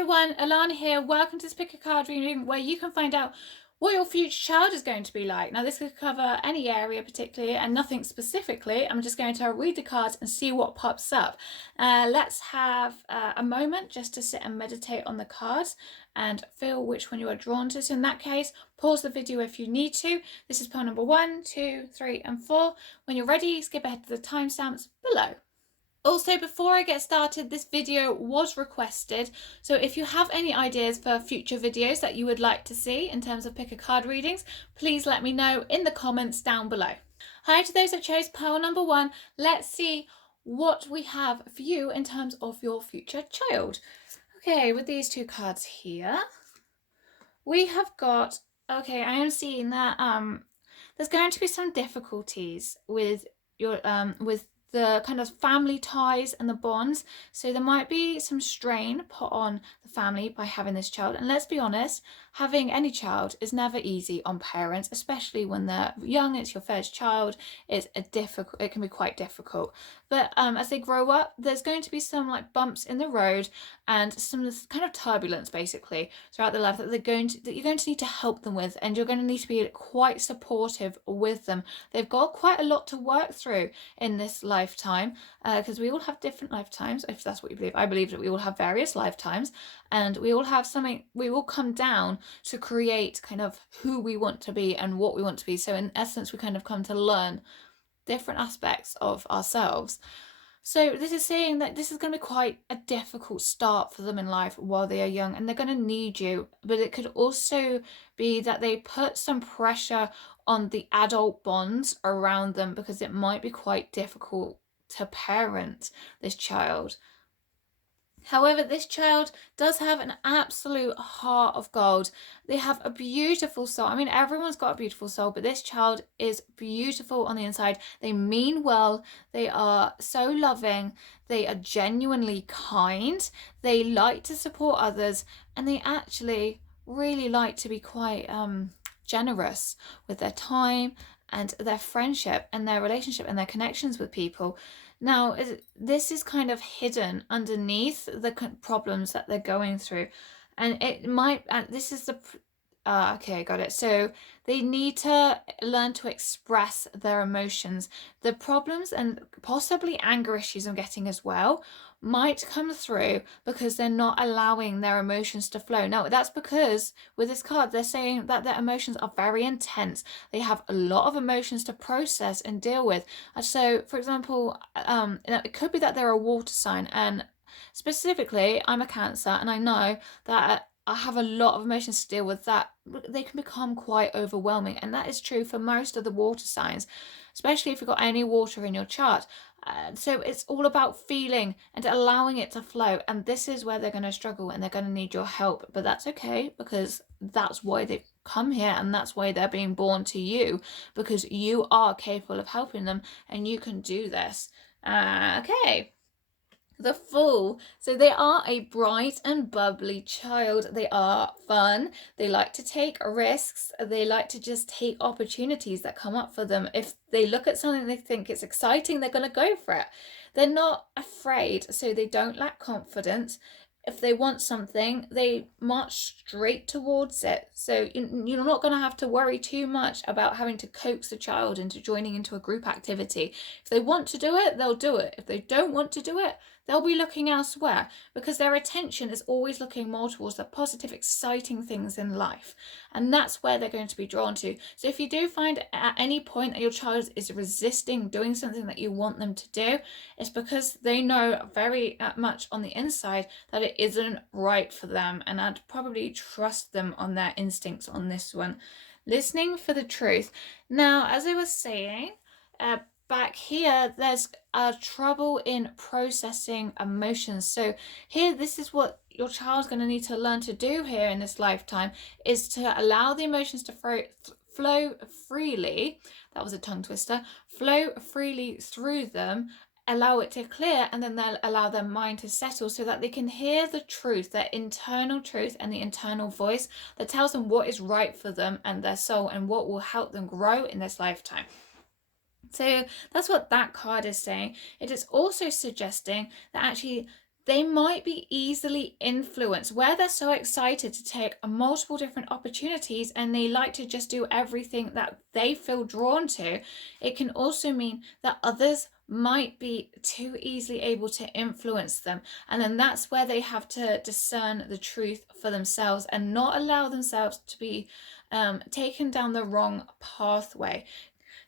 everyone, Alana here. Welcome to this pick a card reading where you can find out what your future child is going to be like. Now this could cover any area particularly and nothing specifically. I'm just going to read the cards and see what pops up. Let's have a moment just to sit and meditate on the cards and feel which one you are drawn to. So in that case, pause the video if you need to. This is pile number 1, 2, 3 and 4. When you're ready, skip ahead to the timestamps below. Also, before I get started, this video was requested, so if you have any ideas for future videos that you would like to see in terms of pick a card readings, please let me know in the comments down below. Hi to those that chose pile number 1. Let's see what we have for you in terms of your future child. Okay, with these two cards here, we have got, okay, I am seeing that there's going to be some difficulties with your with the kind of family ties and the bonds, so there might be some strain put on the family by having this child. And let's be honest, having any child is never easy on parents, especially when they're young. It's your first child. It can be quite difficult, but as they grow up, there's going to be some like bumps in the road and some kind of turbulence basically throughout their life that you're going to need to help them with, and you're going to need to be quite supportive with them. They've got quite a lot to work through in this lifetime, because we all have different lifetimes, if that's what you believe. I believe that we all have various lifetimes, and we all have something, we all come down to create kind of who we want to be and what we want to be. So in essence, we kind of come to learn different aspects of ourselves. So this is saying that this is going to be quite a difficult start for them in life while they are young, and they're going to need you. But it could also be that they put some pressure on the adult bonds around them, because it might be quite difficult to parent this child. However, this child does have an absolute heart of gold. They have a beautiful soul. I mean, everyone's got a beautiful soul, but this child is beautiful on the inside. They mean well. They are so loving. They are genuinely kind. They like to support others, and they actually really like to be quite generous with their time and their friendship and their relationship and their connections with people. Now, this is kind of hidden underneath the problems that they're going through, and it might, this is the, okay, got it. So they need to learn to express their emotions. The problems and possibly anger issues I'm getting as well might come through because they're not allowing their emotions to flow. Now, that's because with this card, they're saying that their emotions are very intense. They have a lot of emotions to process and deal with. So, for example, it could be that they're a water sign, and specifically, I'm a Cancer, and I know that I have a lot of emotions to deal with that they can become quite overwhelming, and that is true for most of the water signs, especially if you've got any water in your chart. So it's all about feeling and allowing it to flow, and this is where they're going to struggle and they're going to need your help. But that's okay, because that's why they've come here, and that's why they're being born to you, because you are capable of helping them and you can do this. Okay. The Fool. So they are a bright and bubbly child. They are fun. They like to take risks. They like to just take opportunities that come up for them. If they look at something they think it's exciting, they're going to go for it. They're not afraid, so they don't lack confidence. If they want something, they march straight towards it. So you're not going to have to worry too much about having to coax the child into joining into a group activity. If they want to do it, they'll do it. If they don't want to do it, they'll be looking elsewhere, because their attention is always looking more towards the positive, exciting things in life. And that's where they're going to be drawn to. So if you do find at any point that your child is resisting doing something that you want them to do, it's because they know very much on the inside that it isn't right for them. And I'd probably trust them on their instincts on this one. Listening for the truth. Now, as I was saying, back here, there's trouble in processing emotions. So here, this is what your child's going to need to learn to do here in this lifetime, is to allow the emotions to flow freely. That was a tongue twister. Flow freely through them, allow it to clear, and then they'll allow their mind to settle so that they can hear the truth, their internal truth and the internal voice that tells them what is right for them and their soul and what will help them grow in this lifetime. So that's what that card is saying. It is also suggesting that actually They might be easily influenced where they're so excited to take multiple different opportunities and they like to just do everything that they feel drawn to. It can also mean that others might be too easily able to influence them, and then that's where they have to discern the truth for themselves and not allow themselves to be taken down the wrong pathway.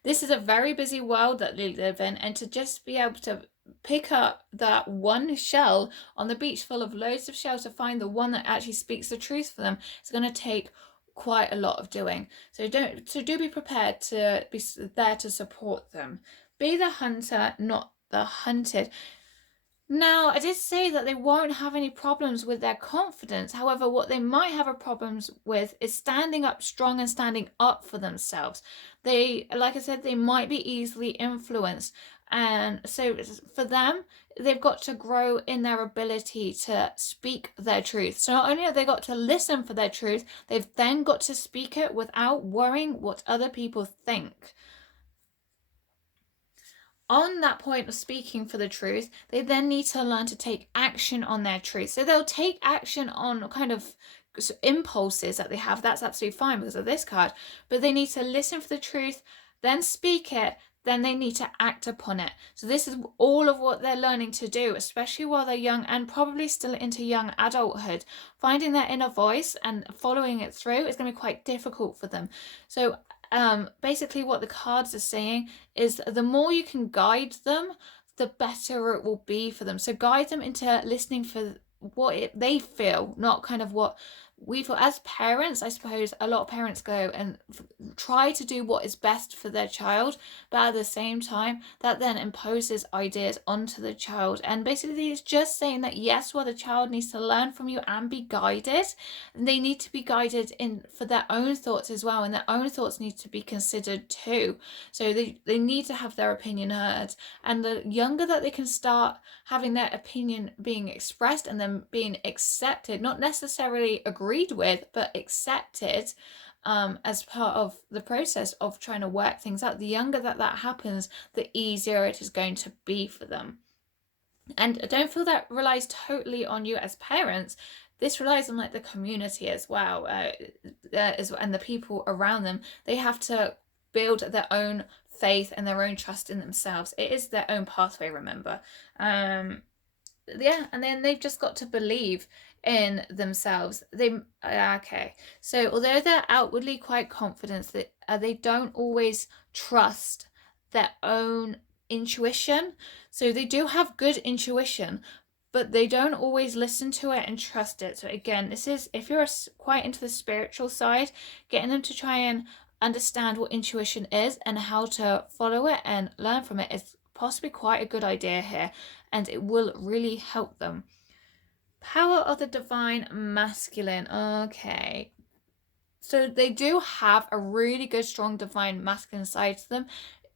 This is a very busy world that they live in, and to just be able to pick up that one shell on the beach full of loads of shells to find the one that actually speaks the truth for them, it's going to take quite a lot of doing. So do be prepared to be there to support them. Be the hunter, not the hunted. Now, I did say that they won't have any problems with their confidence. However, what they might have a problems with is standing up strong and standing up for themselves. They, like I said, they might be easily influenced. And so for them, they've got to grow in their ability to speak their truth. So not only have they got to listen for their truth, they've then got to speak it without worrying what other people think. On that point of speaking for the truth, they then need to learn to take action on their truth. So they'll take action on kind of impulses that they have. That's absolutely fine because of this card. But they need to listen for the truth, then speak it, then they need to act upon it. So this is all of what they're learning to do, especially while they're young and probably still into young adulthood. Finding their inner voice and following it through is going to be quite difficult for them. So basically what the cards are saying is the more you can guide them, the better it will be for them. So guide them into listening for what they feel, not kind of what we feel. As parents, I suppose a lot of parents go and try to do what is best for their child, but at the same time that then imposes ideas onto the child, and basically it's just saying that yes, while the child needs to learn from you and be guided, they need to be guided in for their own thoughts as well, and their own thoughts need to be considered too. So they need to have their opinion heard, and the younger that they can start having their opinion being expressed and then being accepted, not necessarily agreed with, but accepted as part of the process of trying to work things out, the younger that happens, the easier it is going to be for them. And I don't feel that relies totally on you as parents. This relies on like the community as well, and the people around them. They have to build their own faith and their own trust in themselves. It is their own pathway, remember. Yeah, and then they've just got to believe in themselves. Okay, so although they're outwardly quite confident, that they don't always trust their own intuition. So they do have good intuition, but they don't always listen to it and trust it. So again, this is if you're quite into the spiritual side, getting them to try and understand what intuition is and how to follow it and learn from it is possibly quite a good idea here, and it will really help them. Power of the divine masculine. Okay, so they do have a really good strong divine masculine side to them.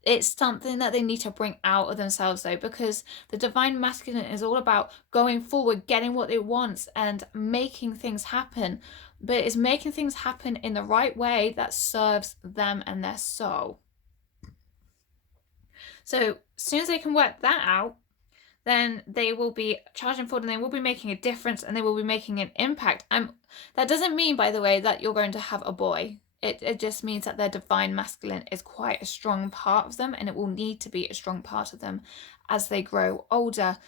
It's something that they need to bring out of themselves though, because the divine masculine is all about going forward, getting what they want and making things happen, but it's making things happen in the right way that serves them and their soul. So as soon as they can work that out, then they will be charging forward and they will be making a difference and they will be making an impact. That doesn't mean, by the way, that you're going to have a boy. It just means that their divine masculine is quite a strong part of them, and it will need to be a strong part of them as they grow older.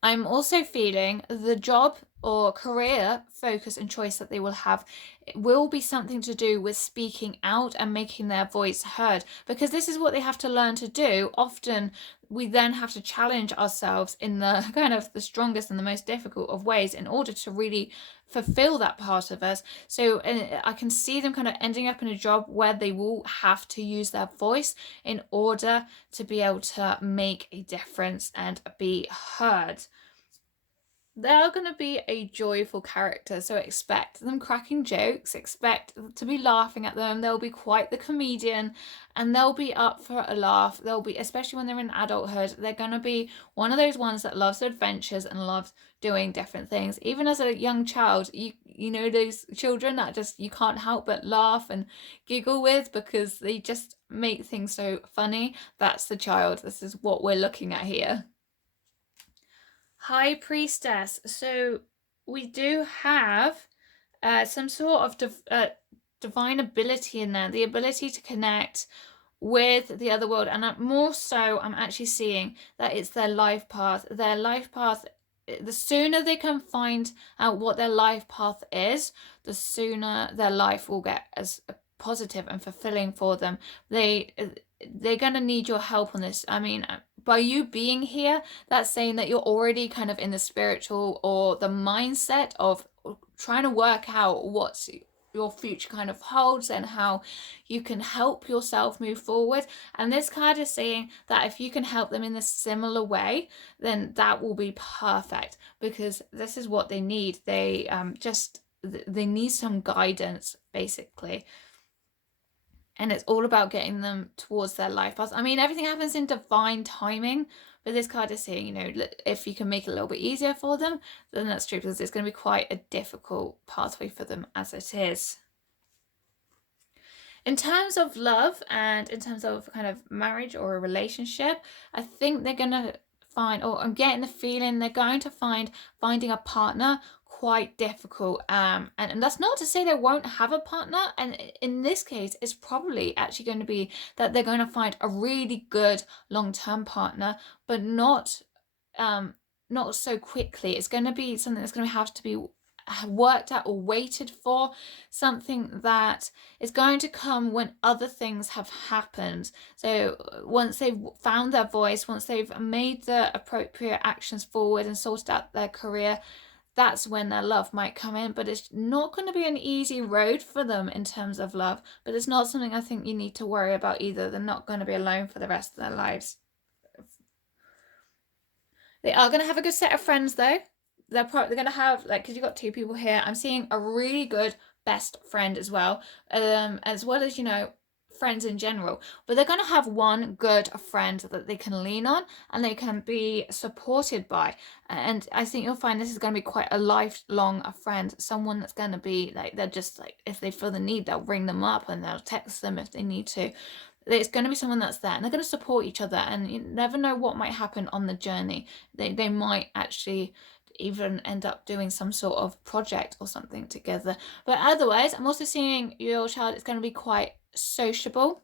I'm also feeling the job or career focus and choice that they will have, it will be something to do with speaking out and making their voice heard, because this is what they have to learn to do. Often we then have to challenge ourselves in the kind of the strongest and the most difficult of ways in order to really fulfill that part of us. So I can see them kind of ending up in a job where they will have to use their voice in order to be able to make a difference and be heard. They're going to be a joyful character, so expect them cracking jokes, expect to be laughing at them. They'll be quite the comedian and they'll be up for a laugh. They'll be, especially when they're in adulthood, they're going to be one of those ones that loves adventures and loves doing different things. Even as a young child, you know those children that just you can't help but laugh and giggle with because they just make things so funny. That's the child. This is what we're looking at here. High Priestess. So we do have some sort of divine ability in there, the ability to connect with the other world. And more so, I'm actually seeing that it's their life path. Their life path, the sooner they can find out what their life path is, the sooner their life will get as positive and fulfilling for them. They're going to need your help on this. I mean, by you being here, that's saying that you're already kind of in the spiritual or the mindset of trying to work out what's your future kind of holds and how you can help yourself move forward. And this card is saying that if you can help them in a similar way, then that will be perfect, because this is what they need. They they need some guidance, basically. And it's all about getting them towards their life path. I mean, everything happens in divine timing, but this card is saying, you know, if you can make it a little bit easier for them, then that's true, because it's going to be quite a difficult pathway for them as it is. In terms of love and in terms of kind of marriage or a relationship, I think they're going to find, or I'm getting the feeling they're going to finding a partner quite difficult. And that's not to say they won't have a partner. And in this case, it's probably actually going to be that they're going to find a really good long-term partner, but not so quickly. It's going to be something that's going to have to be worked out or waited for, something that is going to come when other things have happened. So once they've found their voice, once they've made the appropriate actions forward and sorted out their career, that's when their love might come in. But it's not going to be an easy road for them in terms of love, but it's not something I think you need to worry about either. They're not going to be alone for the rest of their lives. They are going to have a good set of friends though. They're going to have, like, because you've got two people here, I'm seeing a really good best friend as well as, you know, friends in general. But they're going to have one good friend that they can lean on and they can be supported by. And I think you'll find this is going to be quite a lifelong friend, someone that's going to be like, they're just like, if they feel the need, they'll ring them up and they'll text them if they need to. It's going to be someone that's there and they're going to support each other, and you never know what might happen on the journey. They might actually even end up doing some sort of project or something together. But otherwise, I'm also seeing your child is going to be quite sociable.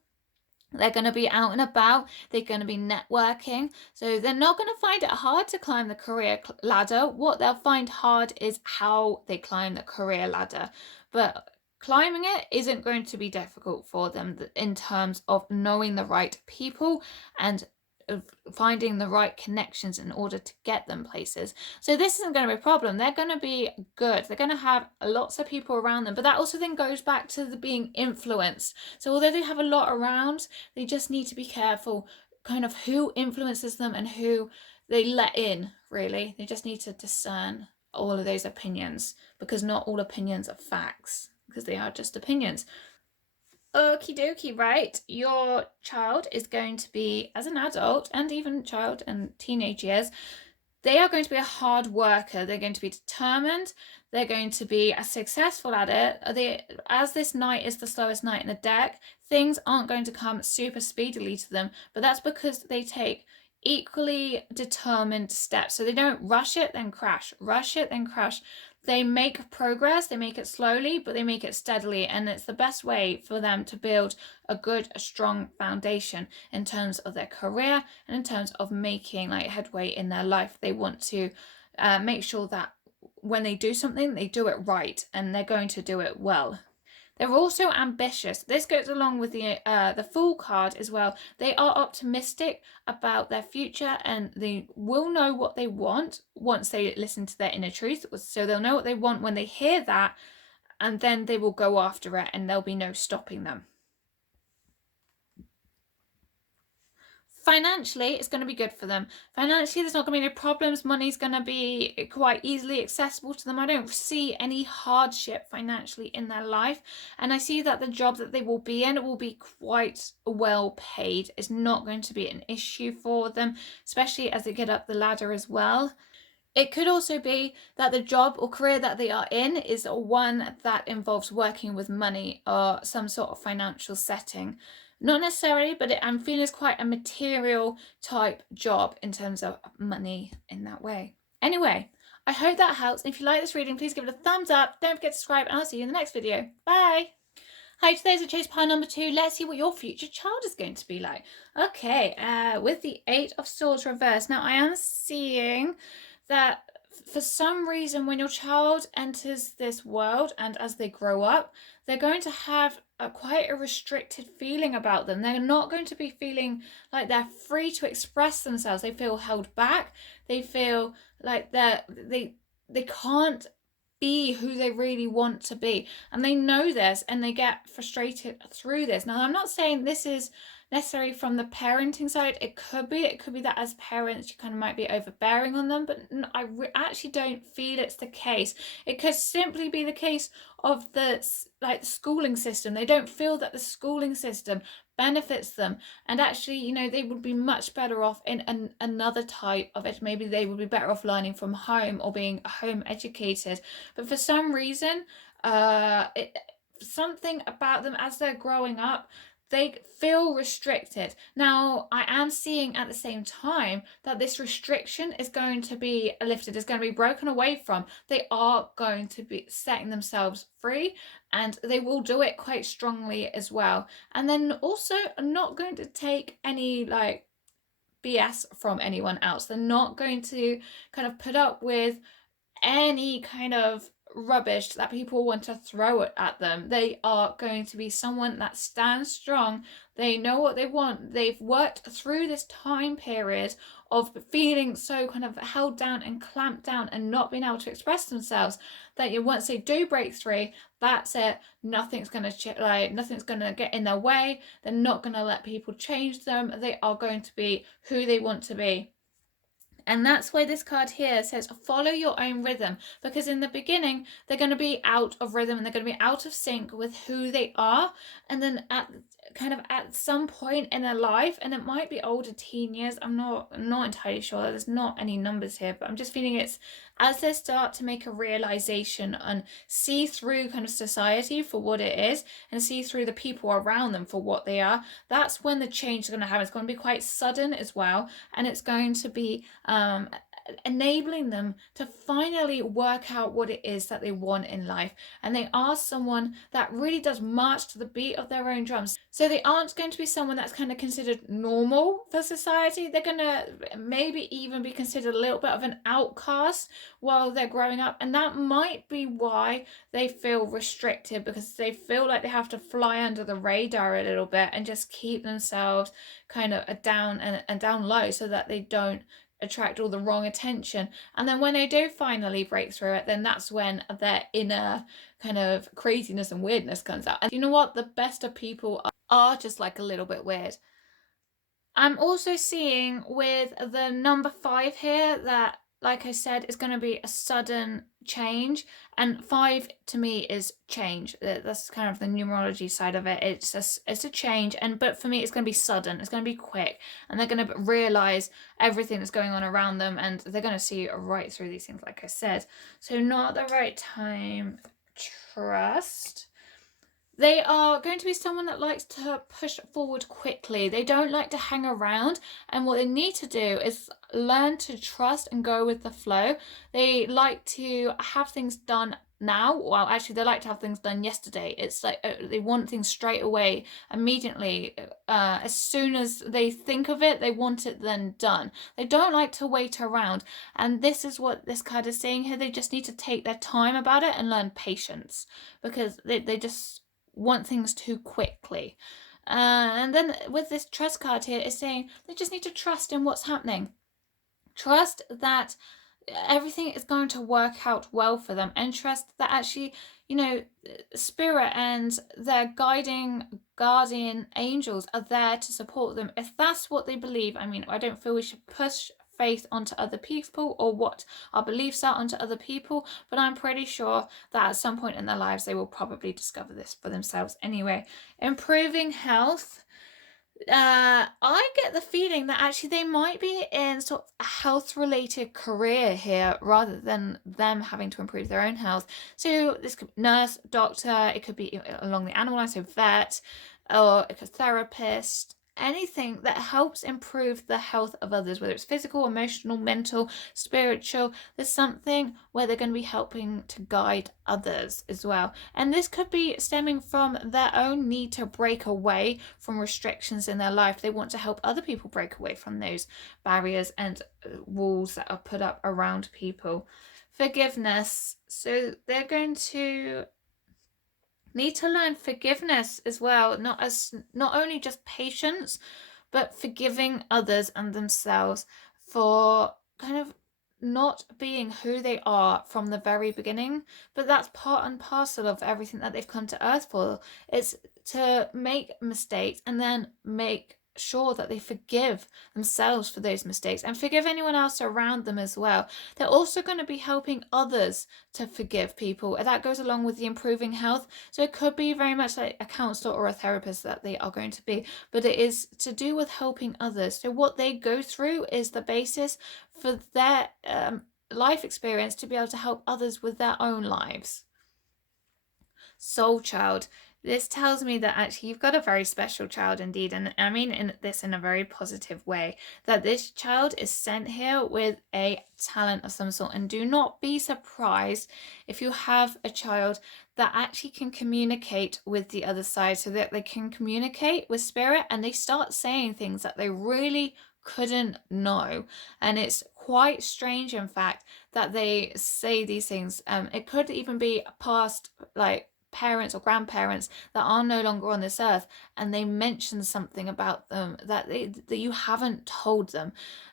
They're going to be out and about. They're going to be networking. So they're not going to find it hard to climb the career ladder. What they'll find hard is how they climb the career ladder. But climbing it isn't going to be difficult for them in terms of knowing the right people and finding the right connections in order to get them places. So this isn't going to be a problem. They're going to be good. They're going to have lots of people around them, but that also then goes back to the being influenced. So although they have a lot around, they just need to be careful kind of who influences them and who they let in, really. They just need to discern all of those opinions, because not all opinions are facts, because they are just opinions. Okie dokie, right? Your child is going to be, as an adult and even child and teenage years, they are going to be a hard worker. They're going to be determined. They're going to be successful at it. As this knight is the slowest knight in the deck, things aren't going to come super speedily to them, but that's because they take equally determined steps. So they don't rush it, then crash, rush it, then crash. They make progress, they make it slowly, but they make it steadily, and it's the best way for them to build a good, strong foundation in terms of their career and in terms of making like headway in their life. They want to make sure that when they do something, they do it right, and they're going to do it well. They're also ambitious. This goes along with the Fool card as well. They are optimistic about their future, and they will know what they want once they listen to their inner truth. So they'll know what they want when they hear that, and then they will go after it, and there'll be no stopping them. Financially, it's going to be good for them. Financially, there's not going to be any problems. Money's going to be quite easily accessible to them. I don't see any hardship financially in their life. And I see that the job that they will be in will be quite well paid. It's not going to be an issue for them, especially as they get up the ladder as well. It could also be that the job or career that they are in is one that involves working with money or some sort of financial setting. Not necessarily, but I'm feeling it's quite a material type job in terms of money in that way. Anyway, I hope that helps. If you like this reading, please give it a thumbs up. Don't forget to subscribe, and I'll see you in the next video. Bye! Hi, today's a chase pile number 2. Let's see what your future child is going to be like. Okay, with the 8 of Swords reversed. Now, I am seeing that for some reason, when your child enters this world and as they grow up, they're going to have quite a restricted feeling about them. They're not going to be feeling like they're free to express themselves. They feel held back. They feel like they can't be who they really want to be, and they know this, and they get frustrated through this. Now, I'm not saying this is necessarily from the parenting side. It could be that as parents you kind of might be overbearing on them, but I actually don't feel it's the case. It could simply be the case of the schooling system. They don't feel that the schooling system benefits them, and actually, they would be much better off in another type of it. Maybe they would be better off learning from home or being home educated, but for some reason something about them as they're growing up, they feel restricted. Now, I am seeing at the same time that this restriction is going to be lifted, is going to be broken away from. They are going to be setting themselves free, and they will do it quite strongly as well. And then also not going to take any BS from anyone else. They're not going to kind of put up with any kind of rubbish that people want to throw at them. They are going to be someone that stands strong. They know what they want. They've worked through this time period of feeling so kind of held down and clamped down and not being able to express themselves, that once they do break through, that's it. Nothing's gonna get in their way. They're not gonna let people change them. They are going to be who they want to be. And that's why this card here says follow your own rhythm, because in the beginning they're going to be out of rhythm and they're going to be out of sync with who they are. And then at some point in their life, and it might be older teen years, I'm not entirely sure, there's not any numbers here, but I'm just feeling it's as they start to make a realization and see through kind of society for what it is and see through the people around them for what they are, that's when the change is going to happen. It's going to be quite sudden as well, and it's going to be enabling them to finally work out what it is that they want in life. And they are someone that really does march to the beat of their own drums. So they aren't going to be someone that's kind of considered normal for society. They're going to maybe even be considered a little bit of an outcast while they're growing up. And that might be why they feel restricted, because they feel like they have to fly under the radar a little bit and just keep themselves kind of down and down low, so that they don't attract all the wrong attention. And then when they do finally break through it, then that's when their inner kind of craziness and weirdness comes out. And you know what? The best of people are just like a little bit weird. I'm also seeing with the number 5 here that, like I said, is going to be a sudden change, and 5 to me is change. That's kind of the numerology side of it. It's a change, but for me it's going to be sudden. It's going to be quick, and they're going to realize everything that's going on around them, and they're going to see right through these things, like I said. So not the right time. Trust. They are going to be someone that likes to push forward quickly. They don't like to hang around, and what they need to do is learn to trust and go with the flow. They like to have things done now. Well, actually, they like to have things done yesterday. It's like they want things straight away, immediately. As soon as they think of it, they want it then done. They don't like to wait around, and this is what this card is saying here. They just need to take their time about it and learn patience, because they just want things too quickly. And then with this trust card here, it's saying they just need to trust in what's happening. Trust that everything is going to work out well for them, and trust that actually, spirit and their guardian angels are there to support them if that's what they believe. I mean, I don't feel we should push faith onto other people or what our beliefs are onto other people, but I'm pretty sure that at some point in their lives they will probably discover this for themselves anyway. Improving health. I get the feeling that actually they might be in sort of a health related career here rather than them having to improve their own health. So this could be nurse, doctor, it could be along the animal line, so vet, or a therapist, anything that helps improve the health of others, whether it's physical, emotional, mental, spiritual. There's something where they're going to be helping to guide others as well. And this could be stemming from their own need to break away from restrictions in their life. They want to help other people break away from those barriers and walls that are put up around people. Forgiveness. So they're going to need to learn forgiveness as well, not only just patience, but forgiving others and themselves for kind of not being who they are from the very beginning. But that's part and parcel of everything that they've come to earth for. It's to make mistakes and then make sure that they forgive themselves for those mistakes and forgive anyone else around them as well. They're also going to be helping others to forgive people, and that goes along with the improving health. So it could be very much like a counselor or a therapist that they are going to be, but it is to do with helping others. So what they go through is the basis for their life experience to be able to help others with their own lives. Soul child. This tells me that actually you've got a very special child indeed, and I mean in a very positive way, that this child is sent here with a talent of some sort. And do not be surprised if you have a child that actually can communicate with the other side, so that they can communicate with spirit and they start saying things that they really couldn't know. And it's quite strange, in fact, that they say these things. It could even be past, like, parents or grandparents that are no longer on this earth, and they mention something about them that you haven't told them.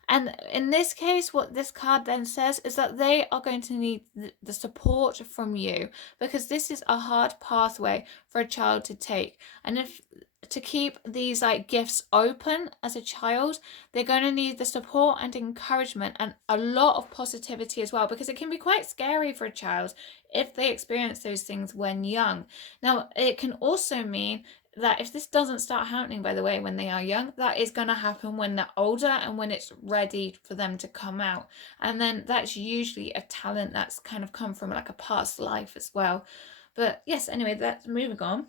And in this case, what this card then says is that they are going to need the support from you, because this is a hard pathway for a child to take. And if to keep these like gifts open as a child, they're going to need the support and encouragement and a lot of positivity as well, because it can be quite scary for a child if they experience those things when young. Now, it can also mean that if this doesn't start happening, by the way, when they are young, that is going to happen when they're older and when it's ready for them to come out. And then that's usually a talent that's kind of come from like a past life as well. But yes, anyway, that's moving on.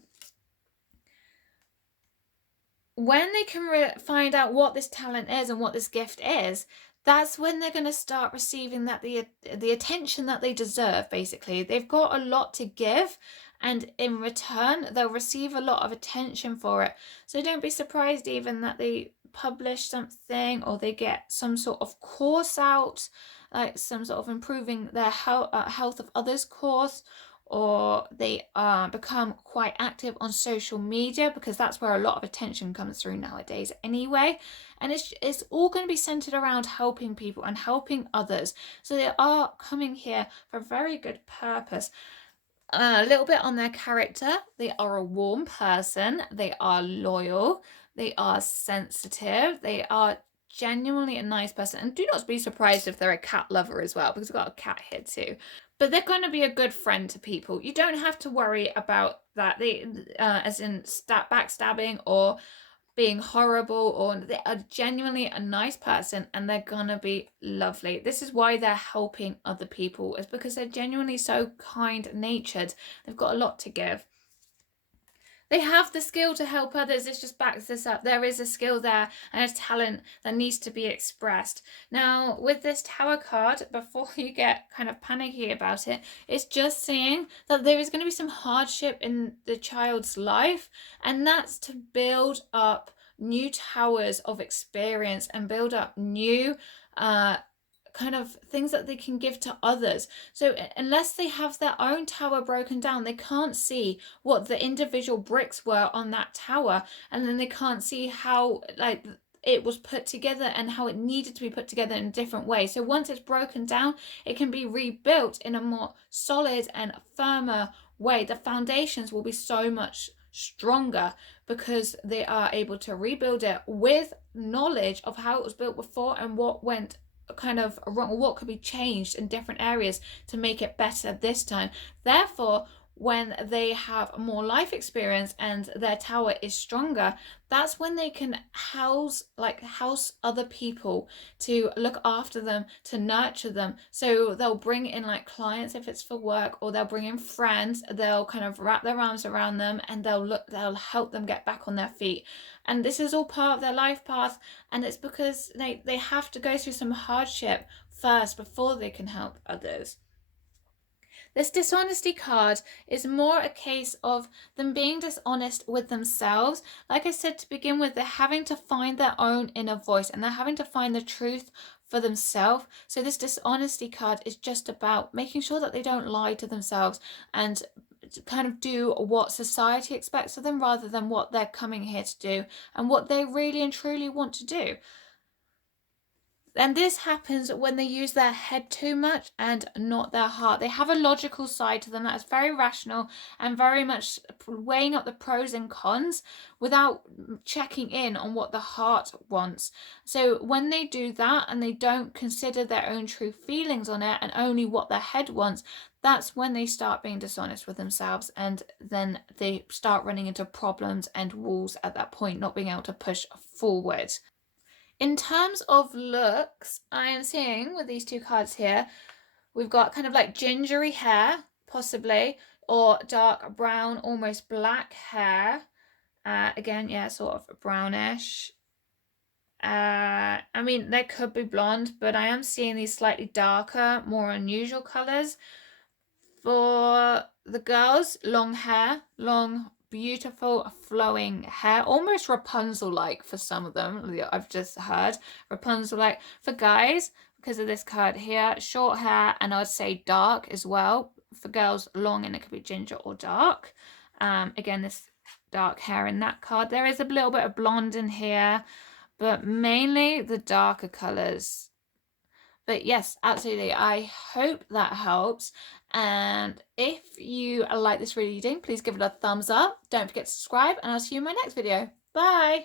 When they can find out what this talent is and what this gift is, that's when they're going to start receiving that the attention that they deserve. Basically, they've got a lot to give, and in return they'll receive a lot of attention for it. So don't be surprised even that they publish something, or they get some sort of course out, like some sort of improving their health of others course, or they become quite active on social media, because that's where a lot of attention comes through nowadays anyway. And it's all going to be centered around helping people and helping others. So they are coming here for a very good purpose. A little bit on their character: they are a warm person, they are loyal, they are sensitive, they are genuinely a nice person. And do not be surprised if they're a cat lover as well, because we've got a cat here too. But they're going to be a good friend to people. You don't have to worry about that. They, as in backstabbing or being horrible, or they are genuinely a nice person, and they're gonna be lovely. This is why they're helping other people, is because they're genuinely so kind natured. They've got a lot to give. They have the skill to help others. This just backs this up. There is a skill there and a talent that needs to be expressed. Now, with this Tower card, before you get kind of panicky about it, it's just saying that there is going to be some hardship in the child's life, and that's to build up new towers of experience and build up new kind of things that they can give to others. So unless they have their own tower broken down, they can't see what the individual bricks were on that tower, and then they can't see how like it was put together and how it needed to be put together in a different way. So once it's broken down, it can be rebuilt in a more solid and firmer way. The foundations will be so much stronger because they are able to rebuild it with knowledge of how it was built before and what went kind of wrong, what could be changed in different areas to make it better this time. Therefore, when they have more life experience and their tower is stronger, that's when they can house other people to look after them, to nurture them. So they'll bring in like clients if it's for work, or they'll bring in friends, they'll kind of wrap their arms around them, and they'll help them get back on their feet. And this is all part of their life path, and it's because they have to go through some hardship first before they can help others. This dishonesty card is more a case of them being dishonest with themselves. Like I said to begin with, they're having to find their own inner voice, and they're having to find the truth for themselves. So this dishonesty card is just about making sure that they don't lie to themselves and kind of do what society expects of them, rather than what they're coming here to do and what they really and truly want to do. And this happens when they use their head too much and not their heart. They have a logical side to them that's very rational and very much weighing up the pros and cons without checking in on what the heart wants. So when they do that and they don't consider their own true feelings on it and only what their head wants, that's when they start being dishonest with themselves, and then they start running into problems and walls at that point, not being able to push forward. In terms of looks, I am seeing with these two cards here, we've got kind of like gingery hair, possibly, or dark brown, almost black hair. Again, yeah, sort of brownish. I mean, they could be blonde, but I am seeing these slightly darker, more unusual colors. For the girls, long hair, long, beautiful flowing hair, almost Rapunzel-like for some of them, I've just heard. Rapunzel-like. For guys, because of this card here, short hair, and I'd say dark as well. For girls, long, and it could be ginger or dark. Again, this dark hair in that card. There is a little bit of blonde in here, but mainly the darker colors. But yes, absolutely. I hope that helps. And if you like this reading, please give it a thumbs up. Don't forget to subscribe, and I'll see you in my next video. Bye.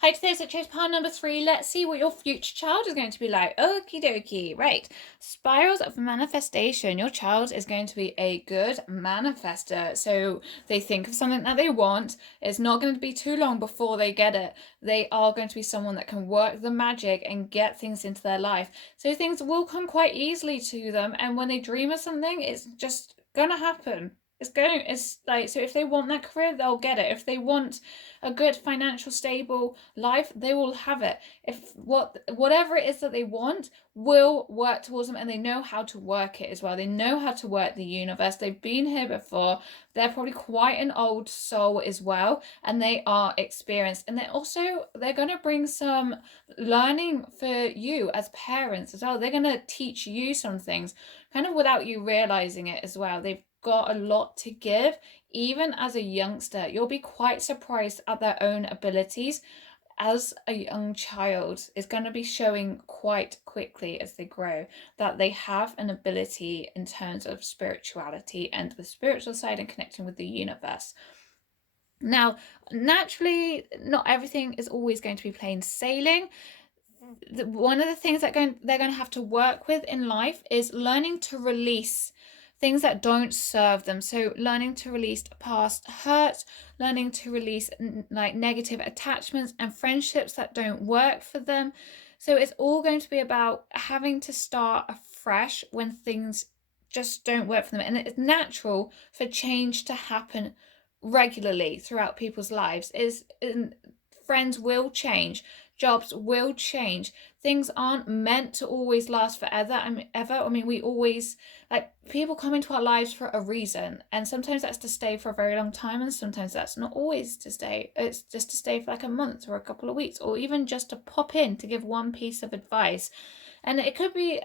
Hi, today's at Chase pile number 3. Let's see what your future child is going to be like. Okie dokie. Right. Spirals of manifestation. Your child is going to be a good manifester. So they think of something that they want. It's not going to be too long before they get it. They are going to be someone that can work the magic and get things into their life. So things will come quite easily to them. And when they dream of something, it's just going to happen. It's like, so if they want that career, they'll get it. If they want a good financial stable life, they will have it. If whatever it is that they want will work towards them, and they know how to work it as well. They know how to work the universe. They've been here before. They're probably quite an old soul as well, and they are experienced. And they're going to bring some learning for you as parents as well. They're going to teach you some things kind of without you realizing it as well. They've got a lot to give. Even as a youngster, you'll be quite surprised at their own abilities. As a young child, is going to be showing quite quickly as they grow that they have an ability in terms of spirituality and the spiritual side and connecting with the universe. Now, naturally, not everything is always going to be plain sailing. One of the things that they're going to have to work with in life is learning to release things that don't serve them. So learning to release past hurt, learning to release like negative attachments and friendships that don't work for them. So it's all going to be about having to start afresh when things just don't work for them. And it's natural for change to happen regularly throughout people's lives. Friends will change, jobs will change. Things aren't meant to always last forever. I mean, we always, like, people come into our lives for a reason, and sometimes that's to stay for a very long time, and sometimes that's not always to stay. It's just to stay for like a month or a couple of weeks, or even just to pop in to give one piece of advice. And it could be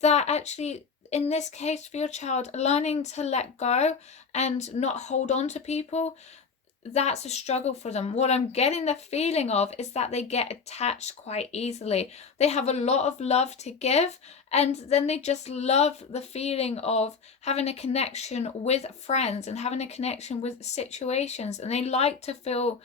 that actually, in this case for your child, learning to let go and not hold on to people, that's a struggle for them. What I'm getting the feeling of is that they get attached quite easily. They have a lot of love to give, and then they just love the feeling of having a connection with friends and having a connection with situations, and they like to feel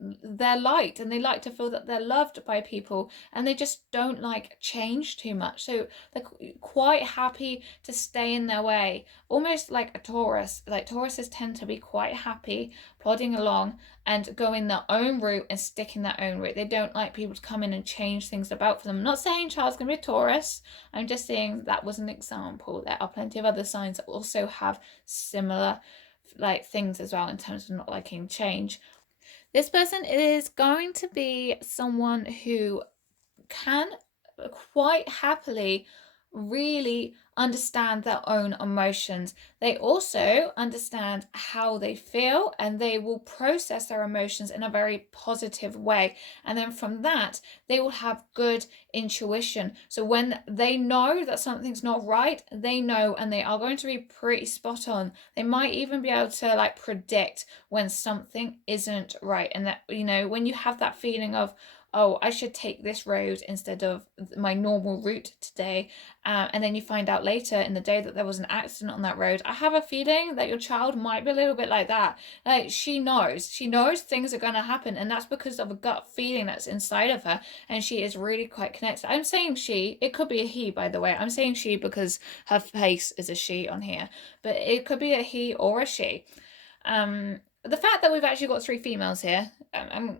they're liked and they like to feel that they're loved by people, and they just don't like change too much. So they're quite happy to stay in their way, almost like a Taurus. Like Tauruses tend to be quite happy plodding along and go in their own route and stick in their own route. They don't like people to come in and change things about for them. I'm not saying Charles going to be a Taurus. I'm just saying that was an example. There are plenty of other signs that also have similar like things as well in terms of not liking change. This person is going to be someone who can quite happily really understand their own emotions. They also understand how they feel, and they will process their emotions in a very positive way. And then from that, they will have good intuition. So when they know that something's not right, they know, and they are going to be pretty spot on. They might even be able to like predict when something isn't right. And that, you know, when you have that feeling of, oh, I should take this road instead of my normal route today. And then you find out later in the day that there was an accident on that road. I have a feeling that your child might be a little bit like that. Like she knows things are going to happen. And that's because of a gut feeling that's inside of her. And she is really quite connected. I'm saying she, it could be a he, by the way. I'm saying she because her face is a she on here. But it could be a he or a she. The fact that we've actually got 3 females here, I'm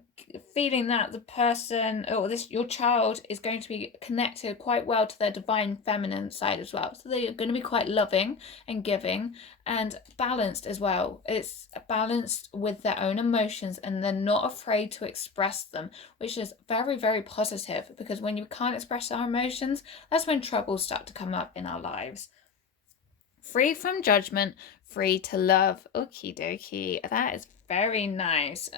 feeling that the person or your child is going to be connected quite well to their divine feminine side as well. So they're going to be quite loving and giving and balanced as well. It's balanced with their own emotions, and they're not afraid to express them, which is very, very positive, because when you can't express our emotions, that's when troubles start to come up in our lives. Free from judgment, free to love. Okie dokie. That is very nice.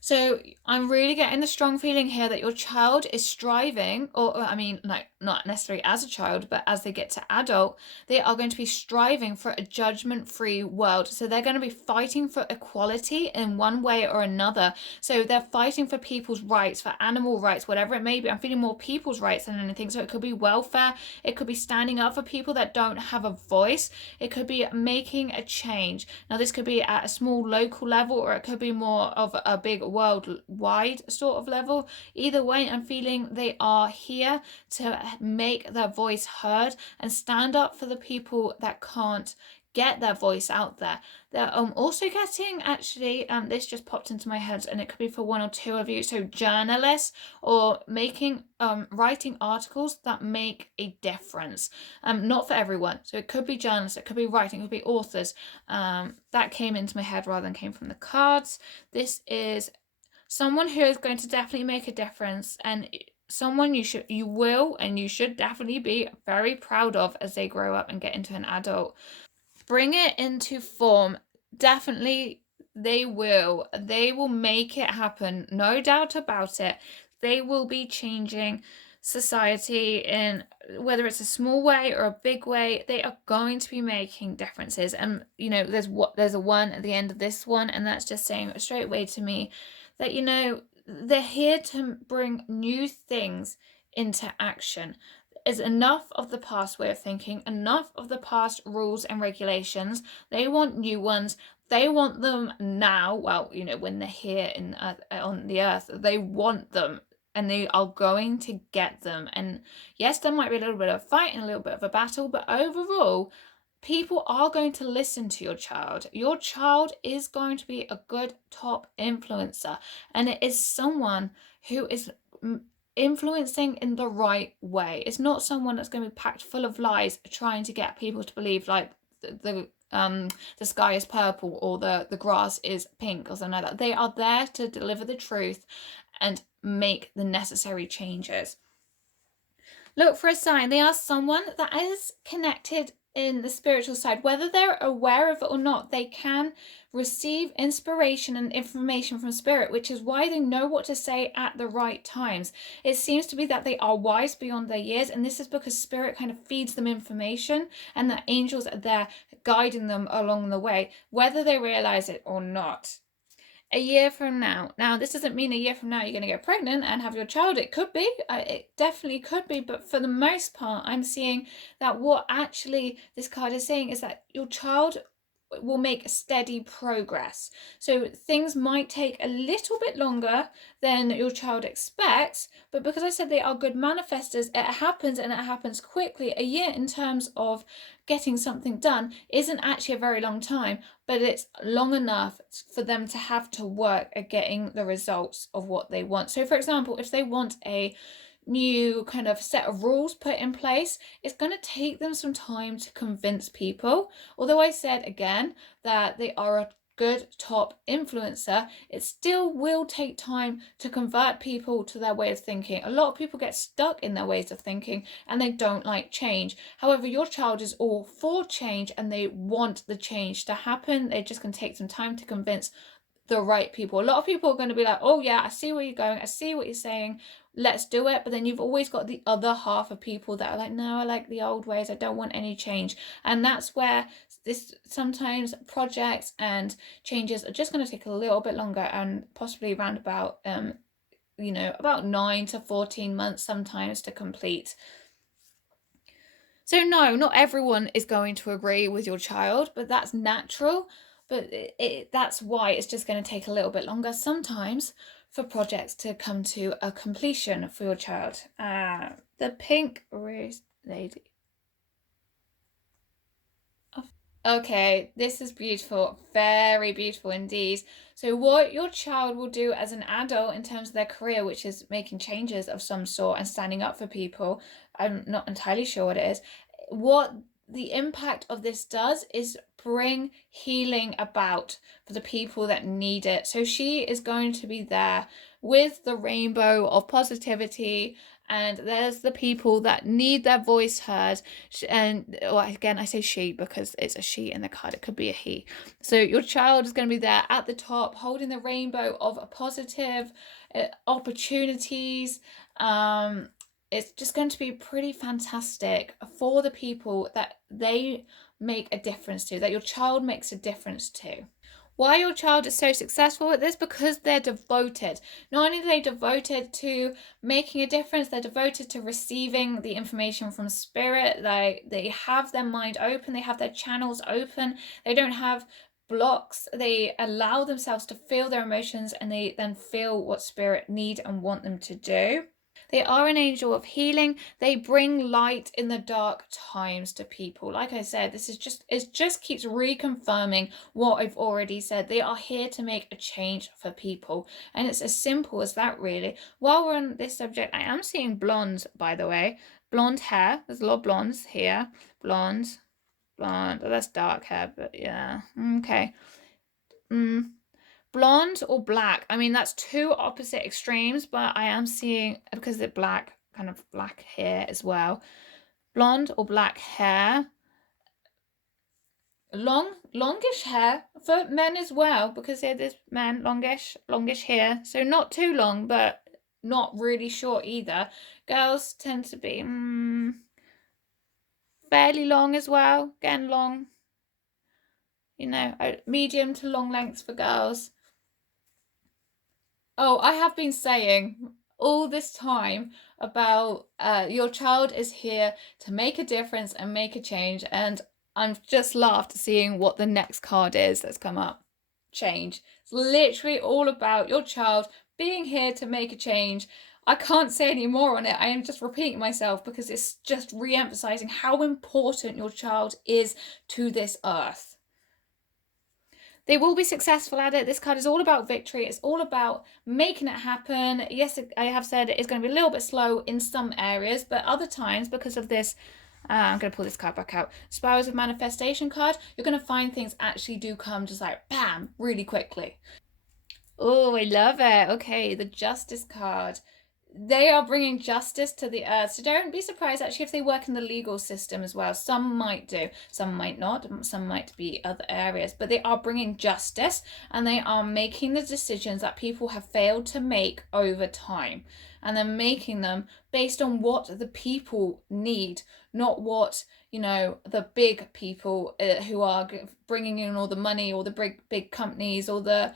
So I'm really getting the strong feeling here that your child is striving, or I mean, like not necessarily as a child, but as they get to adult, they are going to be striving for a judgment-free world. So they're going to be fighting for equality in one way or another. So they're fighting for people's rights, for animal rights, whatever it may be. I'm feeling more people's rights than anything. So it could be welfare. It could be standing up for people that don't have a voice. It could be making a change. Now, this could be at a small local level, or it could be more of a big worldwide sort of level. Either way, I'm feeling they are here to make their voice heard and stand up for the people that can't get their voice out there. They're also getting, actually, this just popped into my head, and it could be for 1 or 2 of you, so journalists, or making writing articles that make a difference. Not for everyone, so it could be journalists, it could be writing, it could be authors. That came into my head rather than came from the cards. This is someone who is going to definitely make a difference, and someone you should definitely be very proud of as they grow up and get into an adult. Bring it into form. Definitely they will make it happen, no doubt about it. They will be changing society in whether it's a small way or a big way. They are going to be making differences. And you know, there's a 1 at the end of this one, and that's just saying straight away to me that, you know, they're here to bring new things into action. Is enough of the past way of thinking, enough of the past rules and regulations. They want new ones. They want them now. Well, you know, when they're here on the earth, they want them, and they are going to get them. And yes, there might be a little bit of a fight and a little bit of a battle, but overall, people are going to listen to your child. Your child is going to be a good top influencer, and it is someone who is influencing in the right way. It's not someone that's going to be packed full of lies trying to get people to believe like the sky is purple or the grass is pink or something like that. They are there to deliver the truth and make the necessary changes. Look for a sign. They are someone that is connected in the spiritual side. Whether they're aware of it or not, they can receive inspiration and information from spirit, which is why they know what to say at the right times. It seems to be that they are wise beyond their years, and this is because spirit kind of feeds them information, and the angels are there guiding them along the way, whether they realize it or not. A year from now. Now, this doesn't mean a year from now you're going to get pregnant and have your child. It could be. It definitely could be. But for the most part, I'm seeing that what actually this card is saying is that your child will make steady progress. So things might take a little bit longer than your child expects, but because I said they are good manifestors, it happens, and it happens quickly. A year in terms of getting something done isn't actually a very long time, but it's long enough for them to have to work at getting the results of what they want. So for example, if they want a new kind of set of rules put in place, it's going to take them some time to convince people. Although I said again that they are a good top influencer, it still will take time to convert people to their way of thinking. A lot of people get stuck in their ways of thinking and they don't like change. However, your child is all for change and they want the change to happen. They're just going to take some time to convince the right people. A lot of people are going to be like, oh yeah, I see where you're going, I see what you're saying, let's do it. But then you've always got the other half of people that are like, no, I like the old ways, I don't want any change. And that's where this sometimes projects and changes are just going to take a little bit longer, and possibly around about about 9 to 14 months sometimes to complete. So no, not everyone is going to agree with your child, but that's natural. But that's why it's just going to take a little bit longer sometimes for projects to come to a completion for your child. The pink rose lady. Okay, this is beautiful, very beautiful indeed. So what your child will do as an adult in terms of their career, which is making changes of some sort and standing up for people, I'm not entirely sure what it is. What the impact of this does is bring healing about for the people that need it. So she is going to be there with the rainbow of positivity, and there's the people that need their voice heard. And well, again, I say she because it's a she in the card, it could be a he. So your child is going to be there at the top holding the rainbow of positive opportunities. It's just going to be pretty fantastic for the people that they make a difference to, that your child makes a difference to. Why your child is so successful at this? Because they're devoted. Not only are they devoted to making a difference, they're devoted to receiving the information from spirit. They have their mind open, they have their channels open, they don't have blocks. They allow themselves to feel their emotions, and they then feel what spirit need and want them to do. They are an angel of healing. They bring light in the dark times to people. Like I said, it just keeps reconfirming what I've already said. They are here to make a change for people. And it's as simple as that, really. While we're on this subject, I am seeing blondes, by the way. Blonde hair. There's a lot of blondes here. Blonde. Oh, that's dark hair, but yeah. Okay. Blonde or black? I mean, that's two opposite extremes, but I am seeing, because it's black, kind of black hair as well. Blonde or black hair. Longish hair for men as well, because yeah, there's men, longish hair. So not too long, but not really short either. Girls tend to be fairly long as well. Again, long. Medium to long lengths for girls. Oh, I have been saying all this time about your child is here to make a difference and make a change, and I'm just laughed seeing what the next card is that's come up. Change. It's literally all about your child being here to make a change. I can't say any more on it. I am just repeating myself because it's just re-emphasizing how important your child is to this earth. They will be successful at it. This card is all about victory. It's all about making it happen. Yes, I have said it's going to be a little bit slow in some areas, but other times, because of this, I'm going to pull this card back out. Spirals of Manifestation card, you're going to find things actually do come just like bam, really quickly. Oh, I love it. Okay, the Justice card. They are bringing justice to the earth. So don't be surprised actually if they work in the legal system as well. Some might do, some might not, some might be other areas, but they are bringing justice, and they are making the decisions that people have failed to make over time. And they're making them based on what the people need, not what, the big people who are bringing in all the money, or the big companies, or the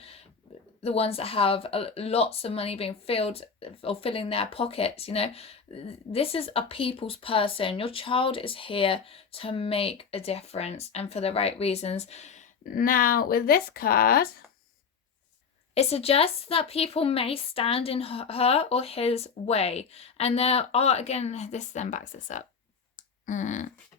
ones that have lots of money being filled or filling their pockets. This is a people's person. Your child is here to make a difference, and for the right reasons. Now, with this card, it suggests that people may stand in her or his way. And there are, again, this then backs this up.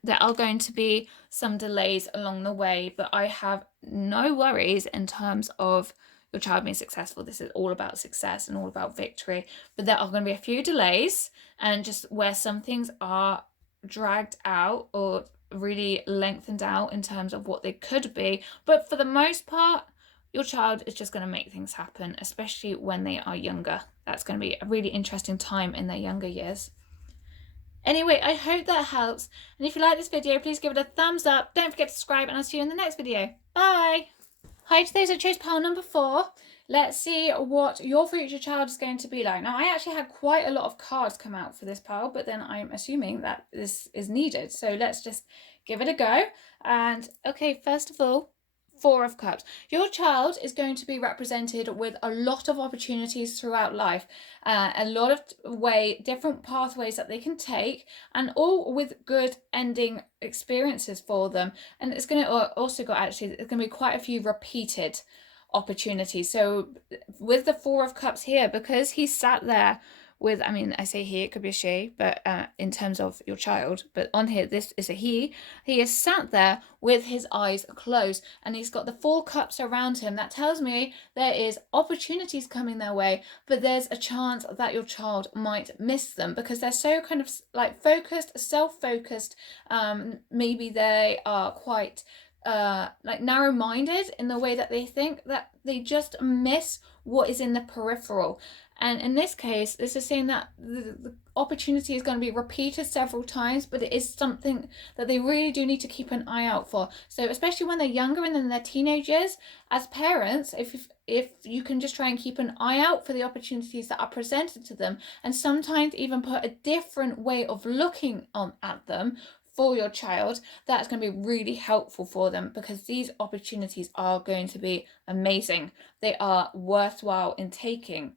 There are going to be some delays along the way, but I have no worries in terms of your child being successful. This is all about success and all about victory. But there are going to be a few delays, and just where some things are dragged out or really lengthened out in terms of what they could be. But for the most part, your child is just going to make things happen, especially when they are younger. That's going to be a really interesting time in their younger years. Anyway, I hope that helps. And if you like this video, please give it a thumbs up. Don't forget to subscribe, and I'll see you in the next video. Bye! Hi, today I chose pile number 4. Let's see what your future child is going to be like. Now, I actually had quite a lot of cards come out for this pile, but then I'm assuming that this is needed. So let's just give it a go. And okay, first of all, 4 of Cups. Your child is going to be represented with a lot of opportunities throughout life, a lot of different pathways that they can take, and all with good ending experiences for them. And it's going to also got actually, there's going to be quite a few repeated opportunities. So with the 4 of Cups here, because he sat there with, I mean, I say he, it could be a she, but in terms of your child, but on here, this is a he is sat there with his eyes closed, and he's got the 4 cups around him. That tells me there is opportunities coming their way, but there's a chance that your child might miss them because they're so kind of like focused, self-focused. Maybe they are quite like narrow-minded in the way that they think, that they just miss what is in the peripheral. And in this case, this is saying that the opportunity is going to be repeated several times, but it is something that they really do need to keep an eye out for. So especially when they're younger and then they're teenagers, as parents, if you can just try and keep an eye out for the opportunities that are presented to them, and sometimes even put a different way of looking at them for your child, that's going to be really helpful for them, because these opportunities are going to be amazing. They are worthwhile in taking.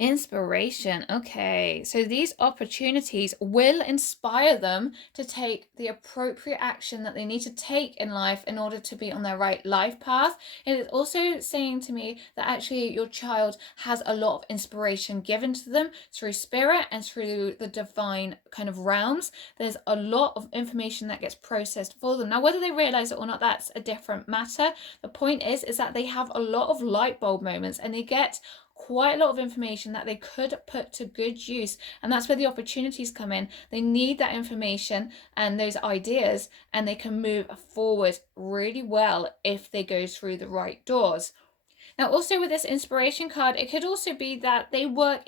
Inspiration. Okay, so these opportunities will inspire them to take the appropriate action that they need to take in life in order to be on their right life path. It is also saying to me that actually your child has a lot of inspiration given to them through spirit and through the divine kind of realms. There's a lot of information that gets processed for them. Now, whether they realize it or not, that's a different matter. The point is that they have a lot of light bulb moments, and they get quite a lot of information that they could put to good use, and that's where the opportunities come in. They need that information and those ideas, and they can move forward really well if they go through the right doors. Now, also with this inspiration card, it could also be that they will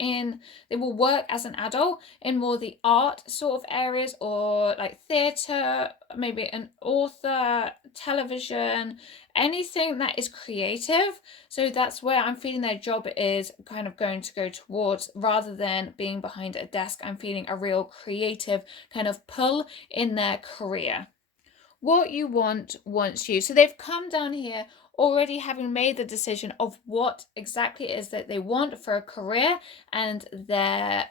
work as an adult in more the art sort of areas, or like theatre, maybe an author, television, anything that is creative. So that's where I'm feeling their job is kind of going to go towards, rather than being behind a desk. I'm feeling a real creative kind of pull in their career. What you want wants you. So they've come down here already having made the decision of what exactly it is that they want for a career, and their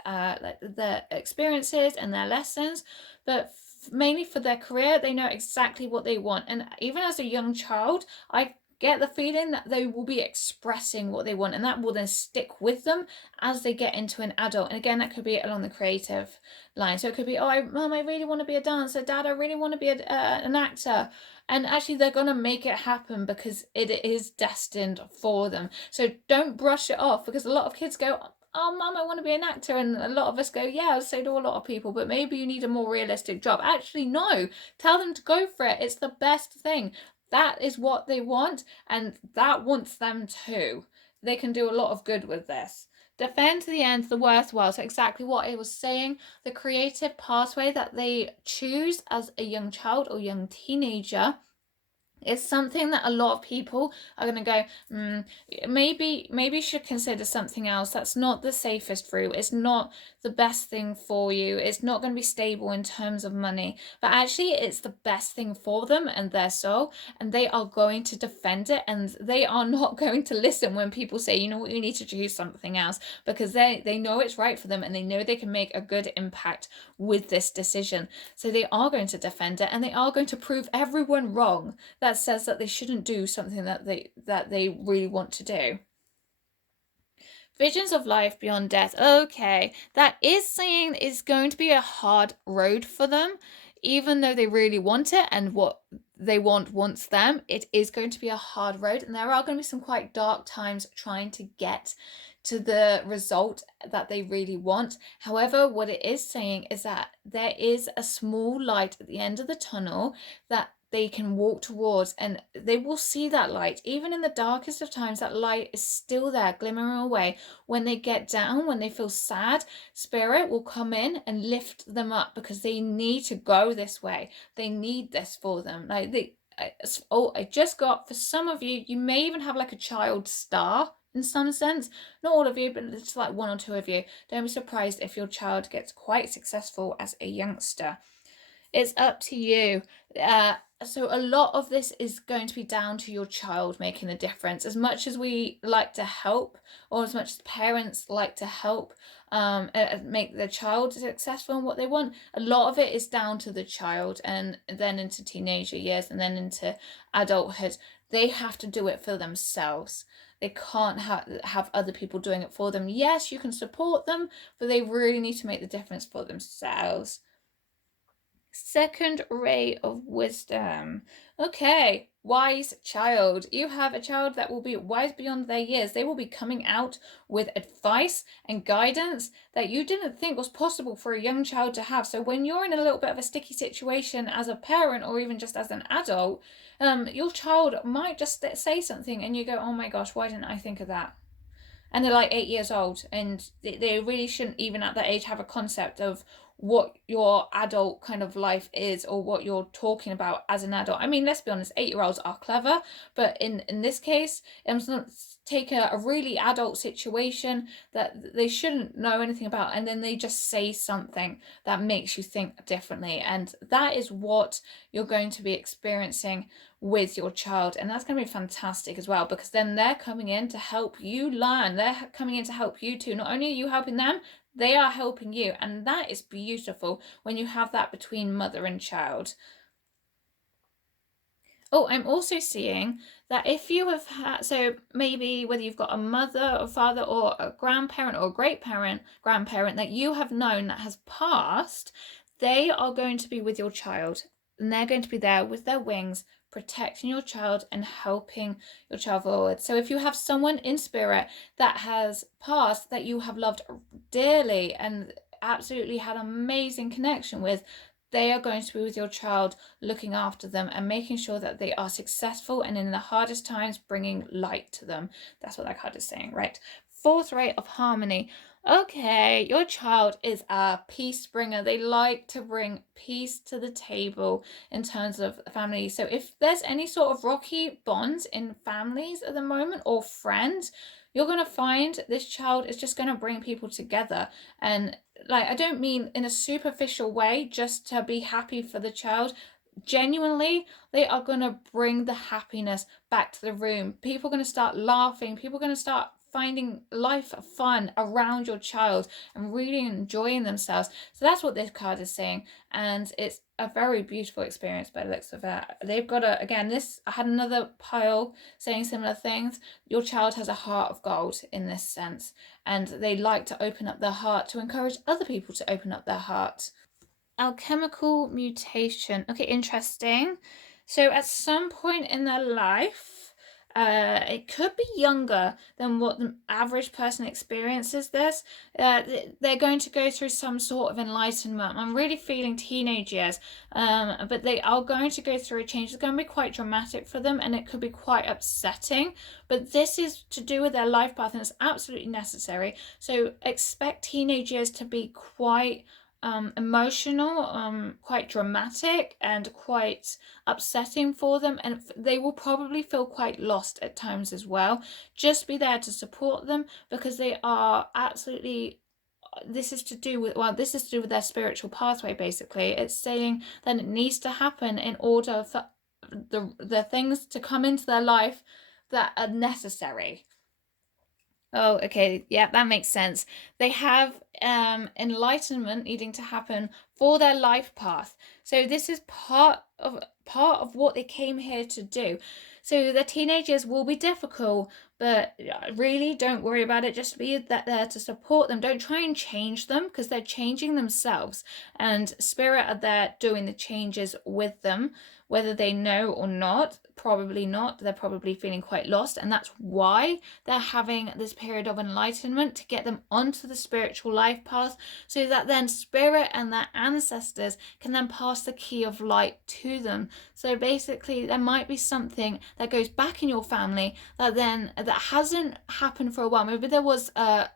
experiences and their lessons. But mainly for their career, they know exactly what they want. And even as a young child, I get the feeling that they will be expressing what they want, and that will then stick with them as they get into an adult. And again, that could be along the creative line. So it could be, oh, Mum, I really want to be a dancer. Dad, I really want to be an actor. And actually, they're going to make it happen because it is destined for them. So don't brush it off, because a lot of kids go, oh, Mum, I want to be an actor. And a lot of us go, yeah, so do a lot of people, but maybe you need a more realistic job. Actually, no, tell them to go for it. It's the best thing. That is what they want, and that wants them too. They can do a lot of good with this. Defend to the end the worthwhile. So exactly what I was saying, the creative pathway that they choose as a young child or young teenager is something that a lot of people are going to go, maybe you should consider something else. That's not the safest route. It's not the best thing for you. It's not going to be stable in terms of money, but actually it's the best thing for them and their soul, and they are going to defend it, and they are not going to listen when people say, you know what, you need to choose something else, because they know it's right for them, and they know they can make a good impact with this decision. So they are going to defend it, and they are going to prove everyone wrong. That's that says that they shouldn't do something that they really want to do. Visions of life beyond death. Okay, that is saying it's going to be a hard road for them, even though they really want it and what they wants them. It is going to be a hard road, and there are going to be some quite dark times trying to get to the result that they really want. However, what it is saying is that there is a small light at the end of the tunnel that they can walk towards, and they will see that light. Even in the darkest of times, that light is still there, glimmering away. When they get down, when they feel sad, spirit will come in and lift them up, because they need to go this way. They need this for them. Like I just got, for some of you, you may even have like a child star in some sense. Not all of you, but it's like one or two of you. Don't be surprised if your child gets quite successful as a youngster. It's up to you. So a lot of this is going to be down to your child making the difference. As much as we like to help, or as much as parents like to help make their child successful in what they want, a lot of it is down to the child, and then into teenager years, and then into adulthood. They have to do it for themselves. They can't have other people doing it for them. Yes, you can support them, but they really need to make the difference for themselves. Second ray of wisdom. Okay, wise child. You have a child that will be wise beyond their years. They will be coming out with advice and guidance that you didn't think was possible for a young child to have. So when you're in a little bit of a sticky situation as a parent, or even just as an adult, your child might just say something and you go, oh my gosh, why didn't I think of that? And they're like 8 years old, and they really shouldn't even at that age have a concept of what your adult kind of life is, or what you're talking about as an adult. I mean, let's be honest, 8-year-olds are clever, but in this case, take a really adult situation that they shouldn't know anything about, and then they just say something that makes you think differently, and that is what you're going to be experiencing with your child. And that's going to be fantastic as well, because then they're coming in to help you learn. They're coming in to help you too. Not only are you helping them, they are helping you, and that is beautiful when you have that between mother and child. Oh, I'm also seeing that if you have had, so maybe whether you've got a mother or father or a grandparent or a great grandparent that you have known that has passed, they are going to be with your child, and they're going to be there with their wings, protecting your child and helping your child forward. So if you have someone in spirit that has passed that you have loved dearly and absolutely had an amazing connection with, they are going to be with your child, looking after them and making sure that they are successful, and in the hardest times bringing light to them. That's what that card is saying, right? Fourth ray of harmony. Okay, your child is a peace bringer. They like to bring peace to the table in terms of family. So if there's any sort of rocky bonds in families at the moment, or friends, you're going to find this child is just going to bring people together. And like, I don't mean in a superficial way just to be happy for the child. Genuinely, they are going to bring the happiness back to the room. People are going to start laughing. People are going to start finding life fun around your child and really enjoying themselves. So that's what this card is saying, and it's a very beautiful experience by the looks of it. They've got a, again, this, I had another pile saying similar things. Your child has a heart of gold in this sense, and they like to open up their heart to encourage other people to open up their heart. Alchemical mutation. Okay, interesting. So at some point in their life, it could be younger than what the average person experiences this. They're going to go through some sort of enlightenment. I'm really feeling teenage years, but they are going to go through a change. It's going to be quite dramatic for them, and it could be quite upsetting, but this is to do with their life path, and it's absolutely necessary. So expect teenage years to be quite emotional, quite dramatic, and quite upsetting for them, and they will probably feel quite lost at times as well. Just be there to support them, because they are absolutely, this is to do with, well, this is to do with their spiritual pathway. Basically, it's saying that it needs to happen in order for the things to come into their life that are necessary. Oh, okay. Yeah, that makes sense. They have enlightenment needing to happen for their life path. So this is part of what they came here to do. So the teenagers will be difficult, but really don't worry about it. Just be there to support them. Don't try and change them, because they're changing themselves, and spirit are there doing the changes with them, whether they know or not. Probably not. They're probably feeling quite lost, and that's why they're having this period of enlightenment, to get them onto the spiritual life path, so that then spirit and their ancestors can then pass the key of light to them. So basically, there might be something that goes back in your family that hasn't happened for a while. Maybe there was a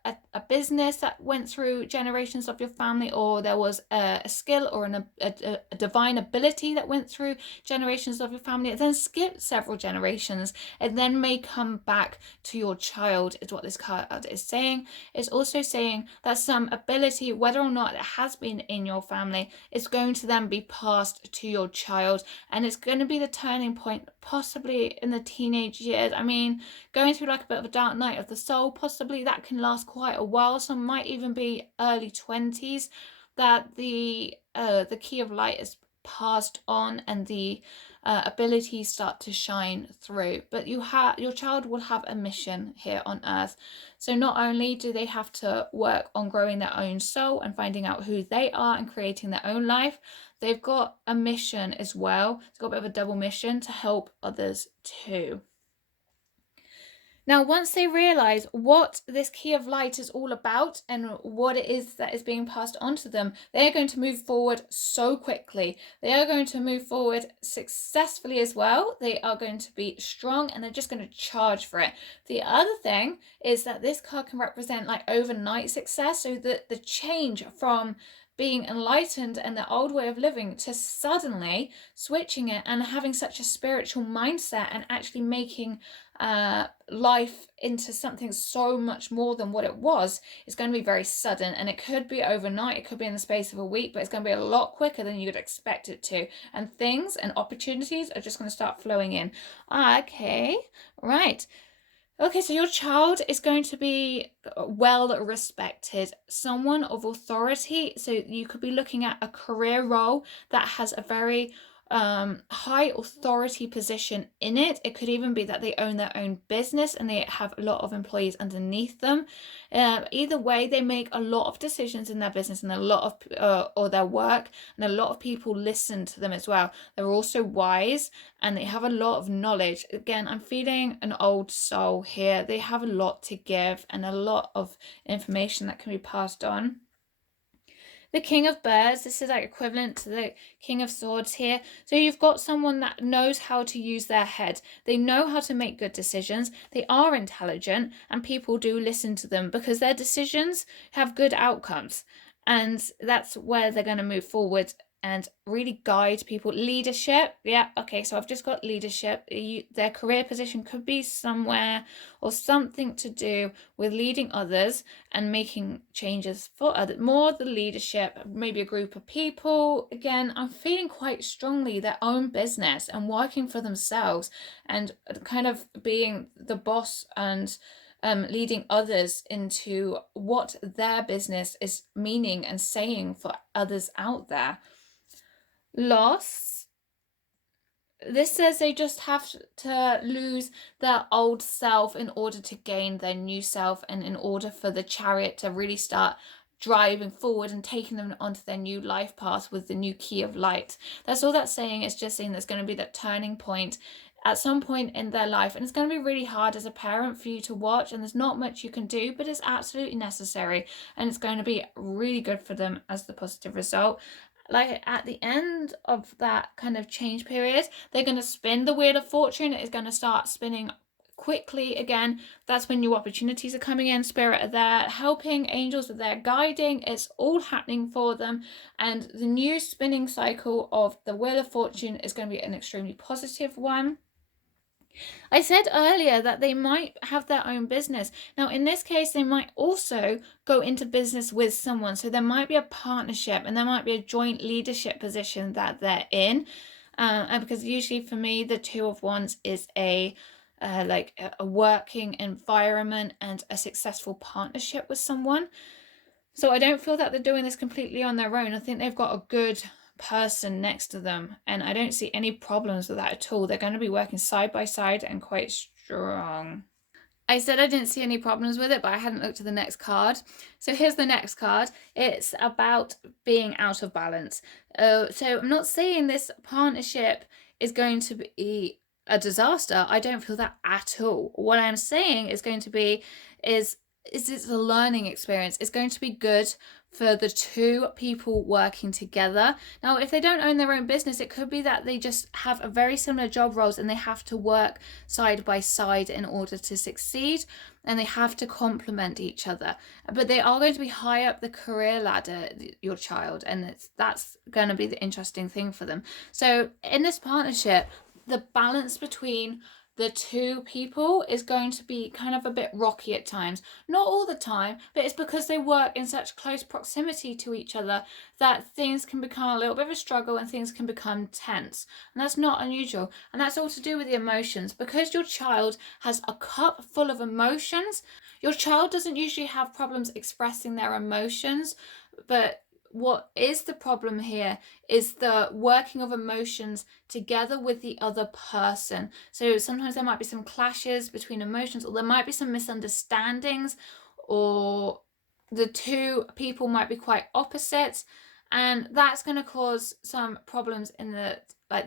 business that went through generations of your family, or there was a skill or a divine ability that went through generations of your family. It then skipped several generations. It then may come back to your child, is what this card is saying. It's also saying that some ability, whether or not it has been in your family, is going to then be passed to your child, and it's going to be the turning point, possibly in the teenage years. I mean, going through like a bit of a dark night of the soul, possibly that can last quite a while. Some might even be early 20s, that the key of light is passed on, and the abilities start to shine through. But your child will have a mission here on earth. So not only do they have to work on growing their own soul and finding out who they are and creating their own life, they've got a mission as well. It's got a bit of a double mission to help others too. Now, once they realize what this key of light is all about and what it is that is being passed on to them, they are going to move forward so quickly. They are going to move forward successfully as well. They are going to be strong, and they're just going to charge for it. The other thing is that this card can represent like overnight success. So that the change from being enlightened and the old way of living to suddenly switching it and having such a spiritual mindset, and actually making life into something so much more than what it was, is going to be very sudden. And it could be overnight, it could be in the space of a week, but it's going to be a lot quicker than you'd expect it to, and things and opportunities are just going to start flowing in. Okay, right. Okay, so your child is going to be well respected, someone of authority. So you could be looking at a career role that has a very high authority position in it. It could even be that they own their own business and they have a lot of employees underneath them. Either way, they make a lot of decisions in their business and a lot of or their work, and a lot of people listen to them as well. They're also wise and they have a lot of knowledge. Again, I'm feeling an old soul here. They have a lot to give and a lot of information that can be passed on. The King of Birds, this is like equivalent to the King of Swords here. So you've got someone that knows how to use their head. They know how to make good decisions. They are intelligent, and people do listen to them because their decisions have good outcomes. And that's where they're going to move forward and really guide people. Leadership, yeah, okay, so I've just got leadership. Their career position could be somewhere or something to do with leading others and making changes for others. More the leadership, maybe a group of people. Again, I'm feeling quite strongly their own business and working for themselves, and kind of being the boss and leading others into what their business is meaning and saying for others out there. Loss. This says they just have to lose their old self in order to gain their new self, and in order for the chariot to really start driving forward and taking them onto their new life path with the new key of light. That's all that's saying. It's just saying there's going to be that turning point at some point in their life, and it's going to be really hard as a parent for you to watch, and there's not much you can do, but it's absolutely necessary, and it's going to be really good for them as the positive result. Like at the end of that kind of change period, they're going to spin the wheel of fortune. It's going to start spinning quickly again. That's when new opportunities are coming in. Spirit are there helping, angels are there guiding. It's all happening for them, and the new spinning cycle of the wheel of fortune is going to be an extremely positive one. I said earlier that they might have their own business. Now, in this case, they might also go into business with someone. So there might be a partnership, and there might be a joint leadership position that they're in. And because usually for me, the Two of Wands is a working environment and a successful partnership with someone. So I don't feel that they're doing this completely on their own. I think they've got a good person next to them, and I don't see any problems with that at all. They're going to be working side by side and quite strong. I said I didn't see any problems with it, but I hadn't looked at the next card. So here's the next card. It's about being out of balance. So I'm not saying this partnership is going to be a disaster. I don't feel that at all. What I'm saying is going to be is it's a learning experience. It's going to be good for the two people working together. Now, if they don't own their own business, it could be that they just have a very similar job roles and they have to work side by side in order to succeed, and they have to complement each other. But they are going to be high up the career ladder, your child, and that's going to be the interesting thing for them. So in this partnership, the balance between the two people is going to be kind of a bit rocky at times. Not all the time, but it's because they work in such close proximity to each other that things can become a little bit of a struggle and things can become tense. And that's not unusual. And that's all to do with the emotions. Because your child has a cup full of emotions, your child doesn't usually have problems expressing their emotions, but what is the problem here is the working of emotions together with the other person. So sometimes there might be some clashes between emotions, or there might be some misunderstandings, or the two people might be quite opposite, and that's going to cause some problems in the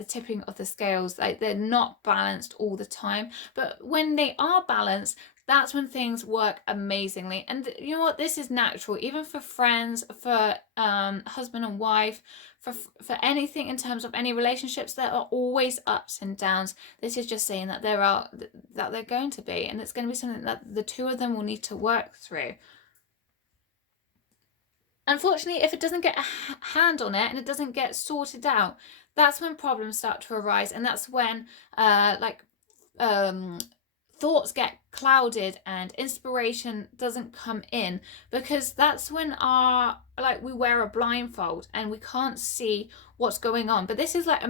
tipping of the scales. Like, they're not balanced all the time, but when they are balanced, that's when things work amazingly. And you know what, this is natural, even for friends, for husband and wife, for anything in terms of any relationships. There are always ups and downs. This is just saying that they're going to be, and it's going to be something that the two of them will need to work through. Unfortunately, if it doesn't get a hand on it and it doesn't get sorted out, that's when problems start to arise, and that's when thoughts get clouded and inspiration doesn't come in, because that's when we wear a blindfold and we can't see what's going on. But this is like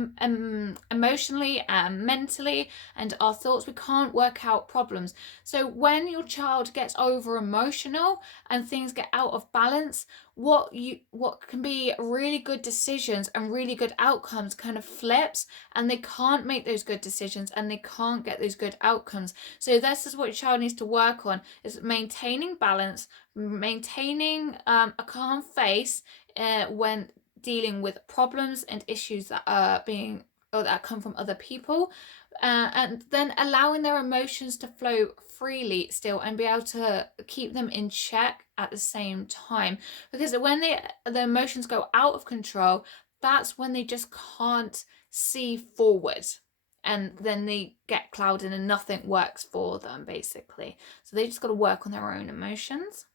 emotionally and mentally, and our thoughts, we can't work out problems. So when your child gets over emotional and things get out of balance, what can be really good decisions and really good outcomes kind of flips, and they can't make those good decisions and they can't get those good outcomes. So this is what your child needs to work on, is maintaining balance, maintaining a calm face when dealing with problems and issues that are that come from other people, and then allowing their emotions to flow freely still, and be able to keep them in check at the same time. Because when the emotions go out of control, that's when they just can't see forward, and then they get clouded and nothing works for them, basically. So they just got to work on their own emotions.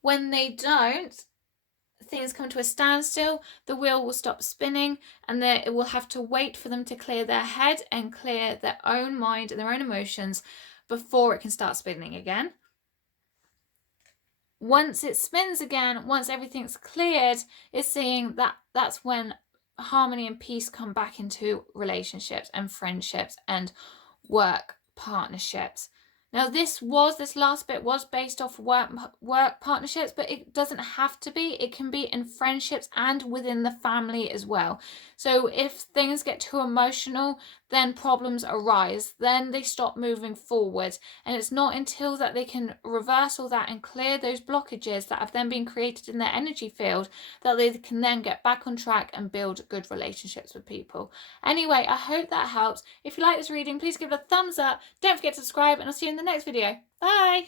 When they don't, things come to a standstill, the wheel will stop spinning, and it will have to wait for them to clear their head and clear their own mind and their own emotions before it can start spinning again. Once it spins again, once everything's cleared, it's saying that that's when harmony and peace come back into relationships and friendships and work partnerships. Now, this last bit was based off work partnerships, but it doesn't have to be. It can be in friendships and within the family as well. So if things get too emotional, then problems arise. Then they stop moving forward. And it's not until that they can reverse all that and clear those blockages that have then been created in their energy field that they can then get back on track and build good relationships with people. Anyway, I hope that helps. If you like this reading, please give it a thumbs up. Don't forget to subscribe, and I'll see you in the next video. Bye!